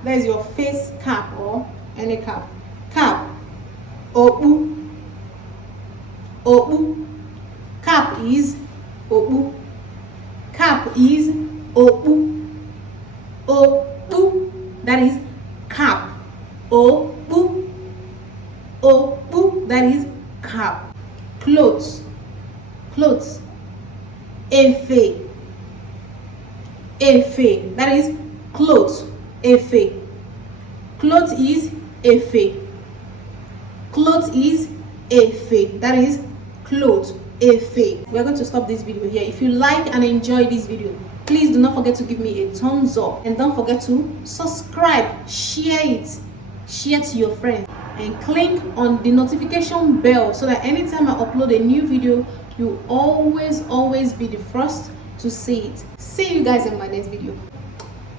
cap. That is your face cap or any cap. Cap. Obu. Obu. Cap is obu. Cap is obu. Obu. That is cap. Obu. Obu. That is cap. Clothes. Clothes. Efe. Efe. That is clothes. Efe. Clothes is efe. Clothes is efe. That is clothes. Efe. We are going to stop this video here. If you like and enjoy this video, please do not forget to give me a thumbs up, and don't forget to subscribe, share it, share to your friends, and click on the notification bell so that anytime I upload a new video, you always be the first to see it. See you guys in my next video.